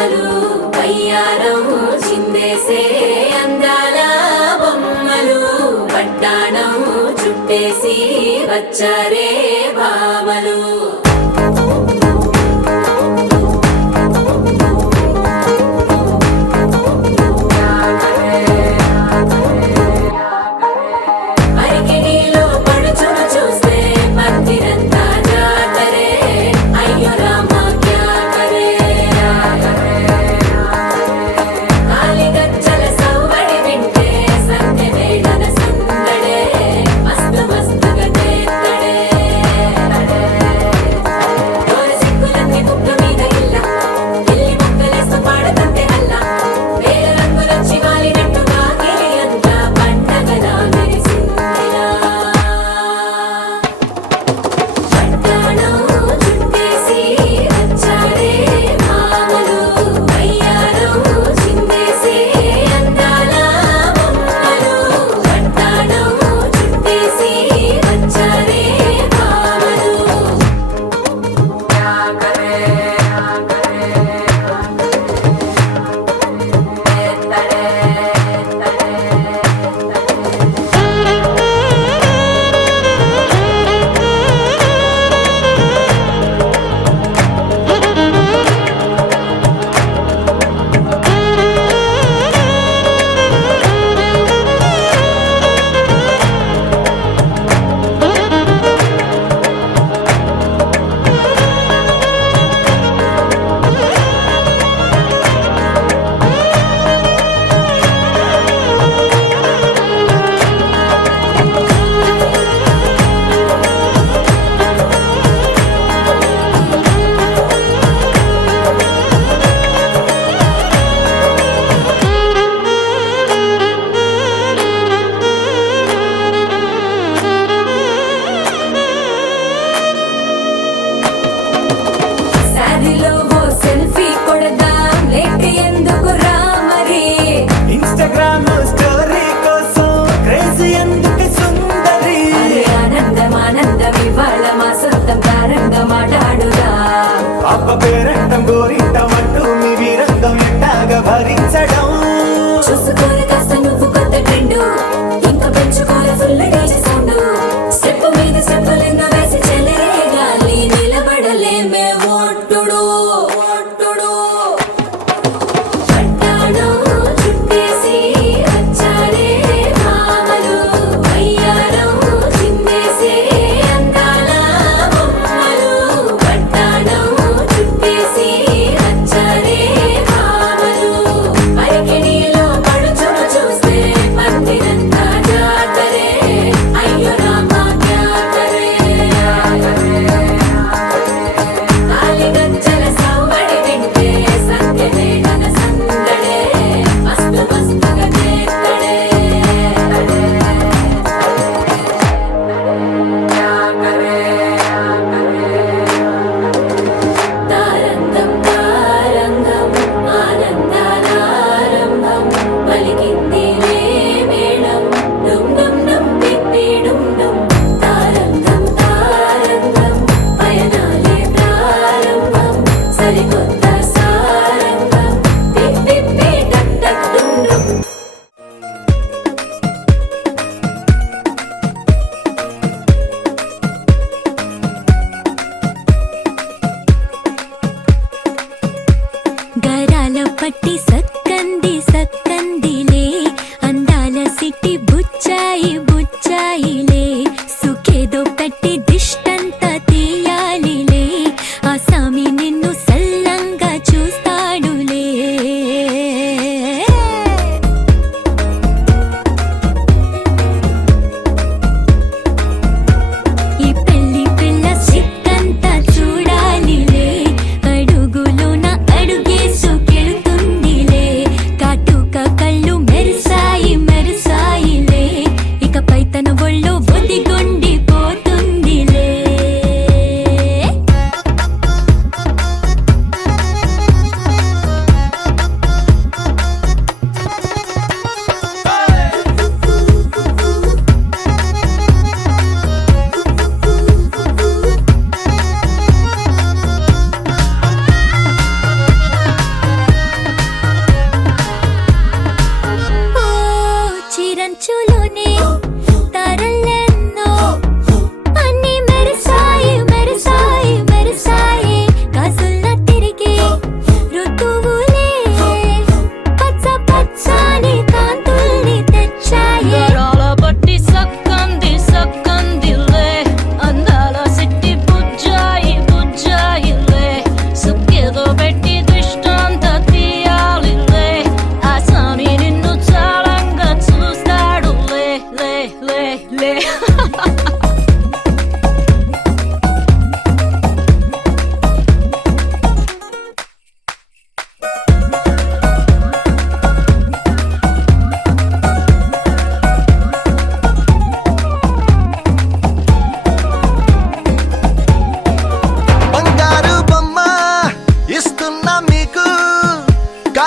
భామలు వయ్యారం చిందేసే అందాల బొమ్మలు పట్టాణం చుట్టేసి వచ్చారే భామలు. పేరంటం గోరింటం అంటూ మీ వీరంగం ఎట్టాగా భరించడం చూసుకోలే కాస్త నువ్వు కొత్త ట్రెండ్ ఇంకా పెంచుకోలే ఫుల్ డీజే సౌండ్ స్టెప్ మీద స్టెప్పులెన్నో వేసి చెలరే గాలి నిలబడలేమే ఓట్టుడు ఓట్టుడు పట్టాణం చుట్టేసి వచ్చారే భామలు వయ్యారం చిందేసే అందాల బొమ్మలు పట్టాణం చుట్టేసి వచ్చారే భామలు. అరికెడిలో పడుచును చూస్తే పందిరంతా జాతరే అయ్యో రామా క్యా కరే కాలిగజ్జల సవ్వడి వింటే సంధ్యవేళన సందడే మస్తు మస్తుగా చేస్తడే తారంగం తారంగం ఆనందానారంభం పలికింది మేళం డుమ్ డుమ్ డుమ్ పిప్పి డుమ్ డుమ్ తారంగం తారంగం పయనాలే ప్రారంభం సరికొత్త సారంగం పిప్పి టక్ టక్ డుమ్ డుమ్. గరాల పట్టి సక్కంది సక్కందిలే అందాల సిట్టి బుచ్చాయి బుచ్చాయిలే సుఖేదో పెట్టి దిష్టంత తీయాలిలే ఆ సామి నిన్ను సల్లంగా చూస్తాడులే. ఈ పెళ్లి పిల్ల సిక్కంతా చూడాలిలే అడుగులోన అడుగేసుకెళ్తుందిలే.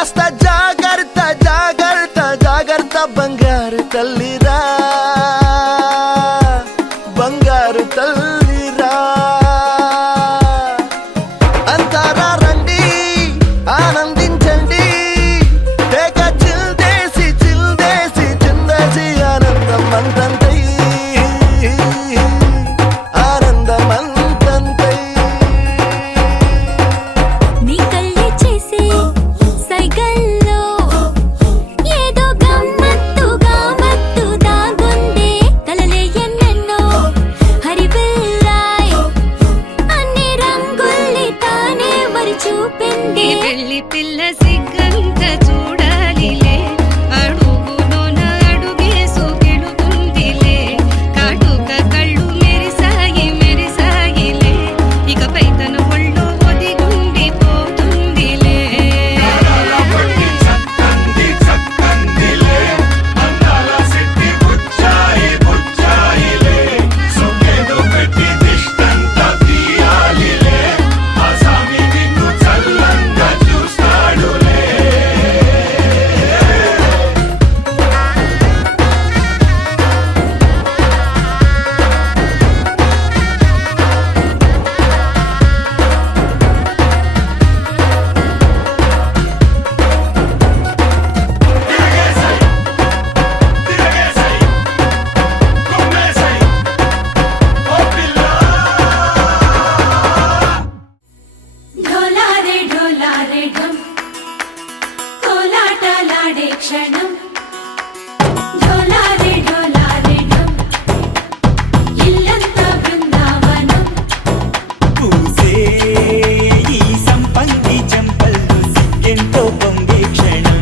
కాస్త జాగ్రత్త జాగ్రత్త జాగ్రత్త బంగారు తల్లిరా బంగారు తల్లిరా అంతారా రండి ఆనందించండి తెగ చిల్దేసి చిల్దేసి చిందేసి ఆనందం అంతంతై ఆనందం అంతంతై నీ కళ్ళే చేసే సైగల్లో ఏదో గమ్మత్తుగా మత్తు దాగుందే కలలే ఎన్నెన్నో హరివిల్లాయ్ అన్ని రంగుల్ని తానే మరి చూపింది పెళ్లి పిల్ల సిగ్గంత చూడాలిలే అడుగులోన అడుగేసు గెలుతుందిలే కాటుక కళ్ళు మెరిసాయి మెరిసాయిలే ఇకపై తన ఒళ్ళో ఒదిగుండిపోతుందిలే ढोलारे ढम కోలాటలాడే క్షణం ढोलारे ढम ఇల్లంతా బృందావనం పూసే ఈ సంపంగి చెంపల్లో సిగ్గెంతో పొంగే క్షణం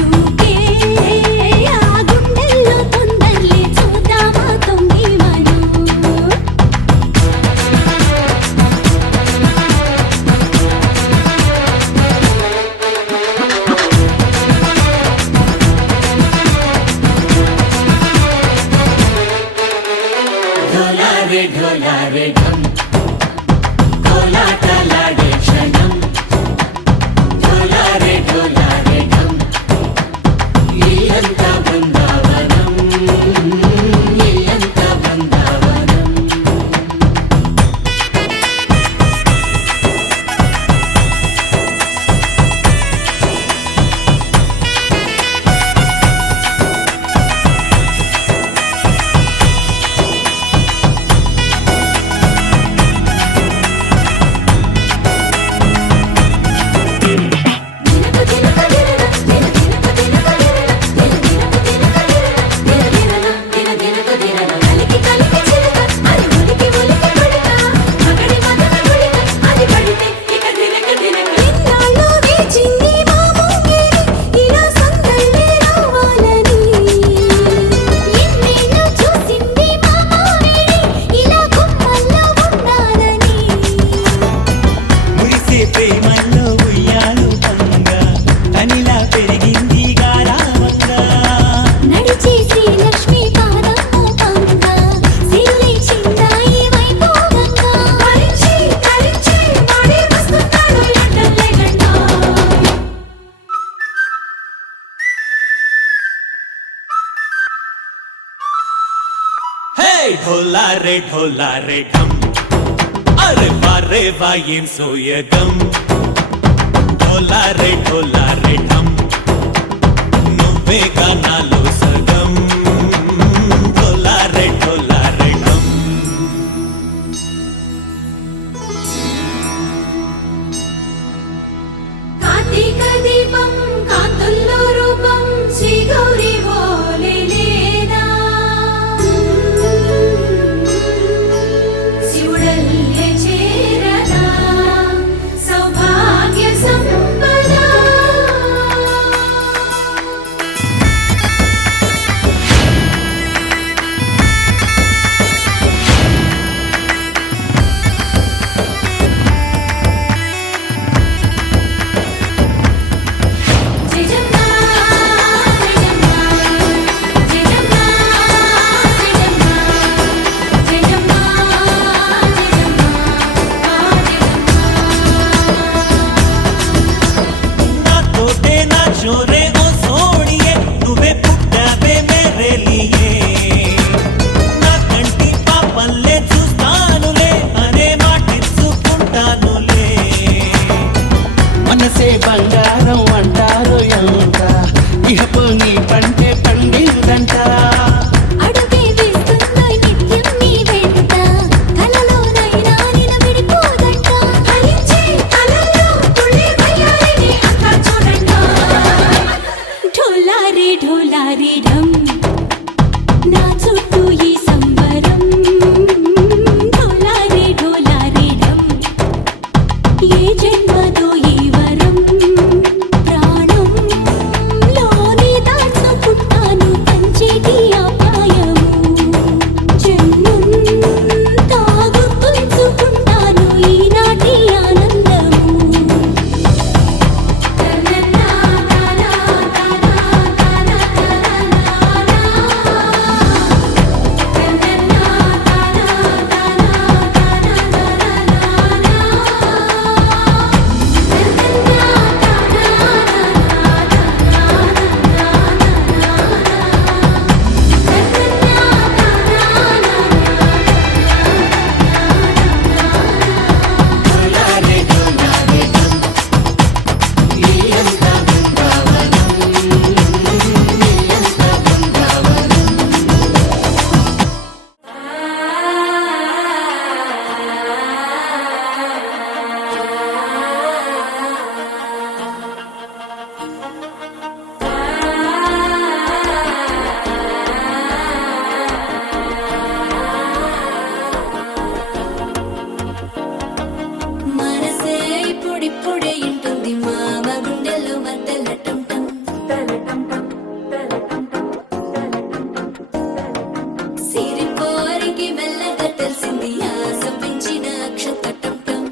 దూకే ఆ గుండెల్లో తొందరలే చూద్దామా తొంగి మనం ढोलारे ढम కోలాటలాడే క్షణం ढोलारे ढम ఇల్లంతా బృందావనం ఇల్లంతా బృందావనం మురిసే ప్రేమల్లో ఉయ్యాలు పంగా తనిలా పెరిగింది గారావంగా నడిచి శ్రీలక్ష్మి పాదము పంగా సిల్లి చిందాయి వైభోగంగా కరించి కరించి వాడి వస్తున్నాడు లండన్ లండన్ హే ढोलारे ढम అరే వా ఏం సోయగం ढोलारे ढम నువ్వే గానాలో సగం ढोलारे ढम కార్తీక దీపం కాంతుల్లో రూపం శ్రీ గౌరీ ఓలే లేదా శివుడల్లే చేరదా సౌభాగ్య సంపద బంగారం అంటారు ఎంత ఇహపు నీ పంటే పండిందంట అడుగే వేస్తున్న నిత్యం నీ వెంట కలలోనైనా నిలబడిపోదంట ఫలించే కలల్లో తుళ్ళి వయ్యారిని అంతా చూడంట ఢోలారే ఢోలారే ఢమ్ నా చుట్టూ ఈ సంబరం ఢోలారే ఢోలారే ఢమ్ ఏ జన్మదో ఈ వరం ప్రాణంలోని దాచుకుంటాను పంచేటి అపాయము జన్మంతా గుర్తుంచుకుంటాను ఈనాటి ఆనందము మనసే ఇప్పుడిప్పుడే ఇంటుంది మామ గుండెల్లో మధ్యలో టంటం సిరిపోరికి మెల్లగా తెలిసింది ఆశ పెంచిన అక్షత టంటం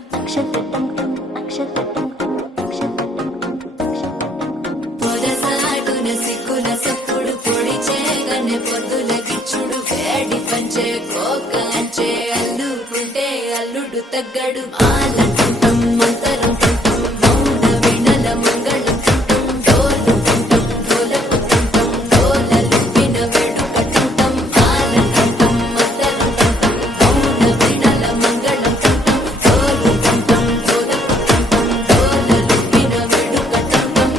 పొరసాటున సిగ్గుల సప్పుడు పొడి చేయగానే పొద్దుల గిచ్చుడు వేడి పంచే కోక అంచే అల్లుకుంటే అల్లుడు తగ్గడు ఆలంటుంటం మంతరం తుంటం మౌన వినల మంగళం తుంటం డోలు తుంటం డోలకు తుంటం డోలలు విన వేడుక తుంటం ఆలంటుంటం మంతరం తుంటం మౌన వినల మంగళం తుంటం డోలు తుంటం డోలకు తుంటం డోలలు విన వేడుక తుంటం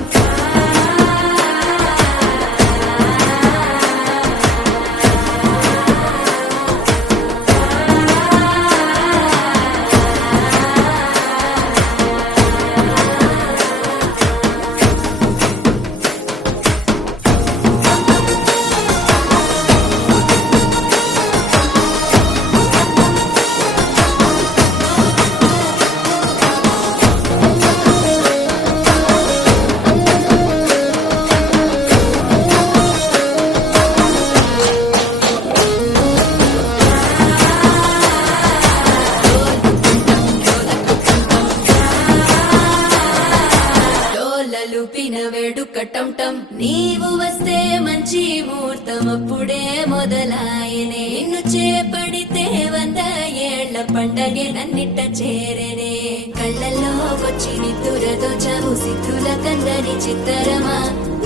డోలలుపిన వేడుక టంటం నీవు వస్తే మంచి ముహూర్తం అప్పుడే మొదలాయనే నిన్ను చేపడితే 100 ఏళ్ల పండగే నన్నిట్ట చేరనే కళ్ళల్లో వచ్చి నిద్దురతో చవు సిద్ధుల కందని చిత్తరమా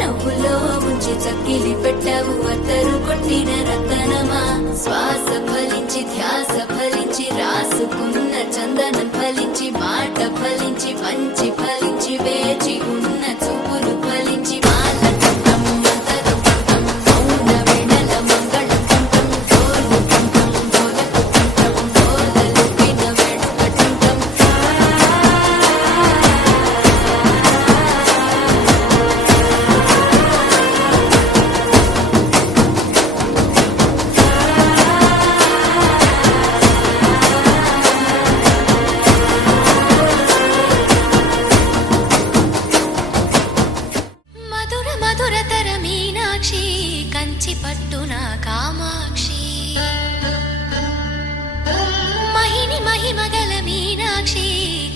నవ్వులో ముంచి చక్కిలి పెట్టవు అత్తరు కొట్టిన రతనమా శ్వాస ఫలించి ధ్యాస ఫలించి రాసుకున్న చందనం ఫలించి మాట ఫలించి పంచి ఫలించి వేచి ఉన్న చూపులు ఫలించి మాల టుంటం మంతరం టుంటం మౌన వినల మంగళం టుంటం డోలు టుంటం డోలకు టుంటం డోలలు విన వేడుక టుంటం మధుర మధురతర మీనాక్షి కంచి పట్టున కామాక్షి మహిని మహిమగల మీనాక్షి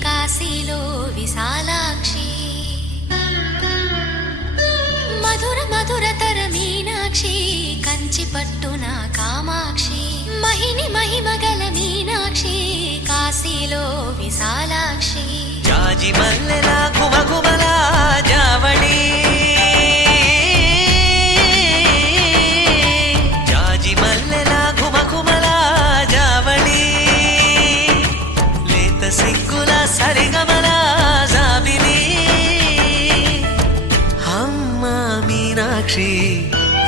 కాశీలో విశాలాక్షి మధుర మధురతర మీనాక్షి కంచి పట్టున కామాక్షి మహిని మహిమగల మీనాక్షి కాశీలో విశాలాక్షి జాజి మల్లెలా కుమకుమలా జావళి జాజి మల్లెలా కుమకుమలా జావళి లేత సిగ్గుల సరిగమలా జాబిలి మీనాక్షి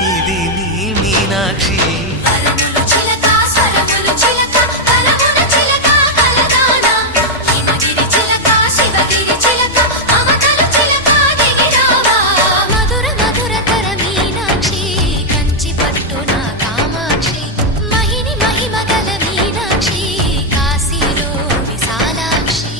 ఇది నీ మీనాక్షి వరములు చిలక స్వరములు చిలక కలమున చిలక కలదానా హిమగిరి చిలక శివగిరి చిలక మమతల చిలక దిగిరావా మధుర మధుర తర మీనాక్షి కంచి పట్టున కామాక్షి మహిని మహిమగల మీనాక్షి కాశీలో విశాలాక్షి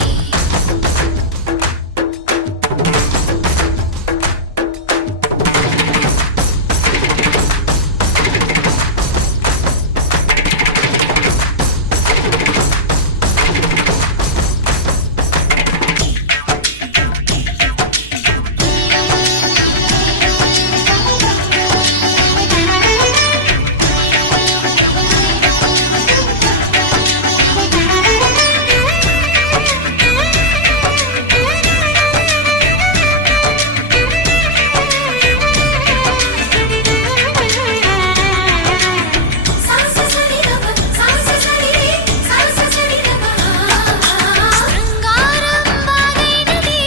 శృంగారం వాగైనది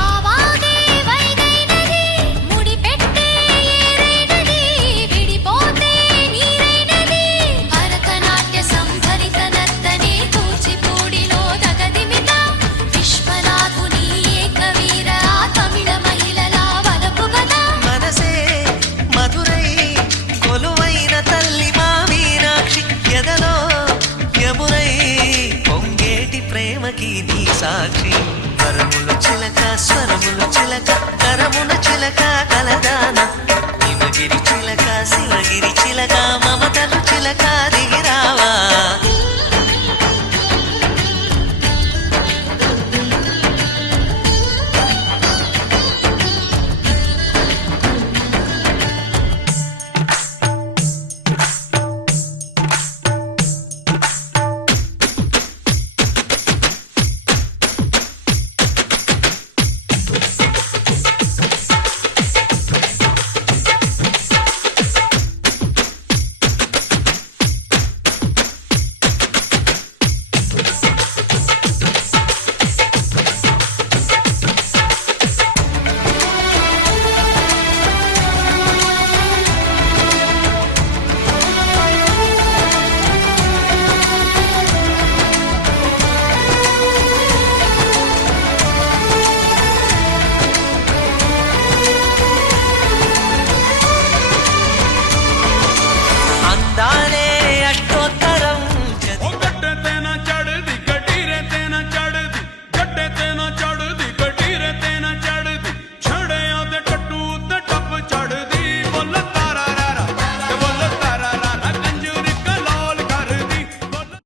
ఆవాగే వైగైనది ముడిపెట్టే ఏరైనది విడిపోతే నీరైనది భరతనాట్య సంభరిత నర్తనే కూచిపూడిలో దగదిమిత విశ్వనాథుని ఏకవీర తమిళ మహిళల వలపు కదా మనసే మధురై కొలువైన తల్లి మా మీనాక్షి ఎదలో యమునై పొంగేటి ప్రేమకి నీ సాక్షి వరములు చిలక స్వరములు చిలక కరమున చిలక కలదాన హిమగిరి చిలక శివగిరి చిలక